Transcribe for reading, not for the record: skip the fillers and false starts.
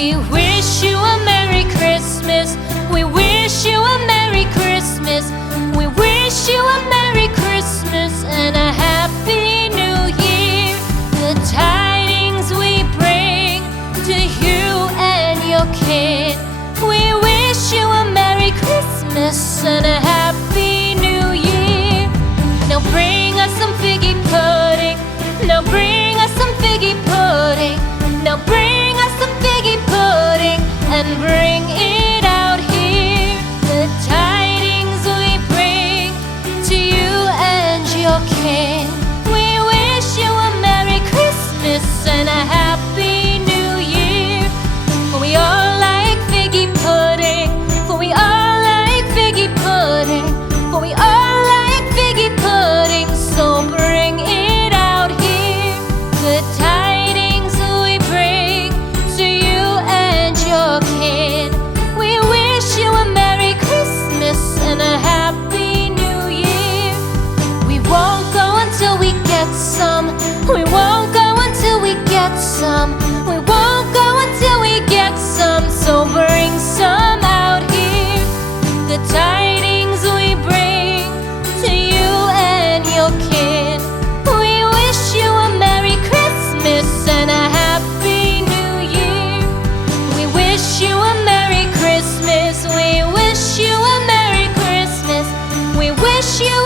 We wish you a Merry Christmas. We wish you a Merry Christmas. We wish you a Merry Christmas and a Happy New Year. The tidings we bring to you and your kin. We wish you a Merry Christmas and a Happy New Year. Now bring us some figgy pudding. Now bring us some figgy pudding. Now bring us some figgy pudding and bring it out here. The tidings we bring to you and your kin. We wish you a Merry Christmas and a Happy New Year. For we all like figgy pudding. For we all like figgy pudding. For we all like figgy pudding. So bring it out here. The tidings we bring to you and your kin. We wish you a Merry Christmas and a Happy New Year. We won't go until we get some. We won't go until we get some. We won't go until we get some. So bring some out here. The tidings we bring to you and your kin. We wish you a Merry Christmas and a Happy New Year. We wish you a Merry Christmas. We wish you a Merry Christmas. We wish you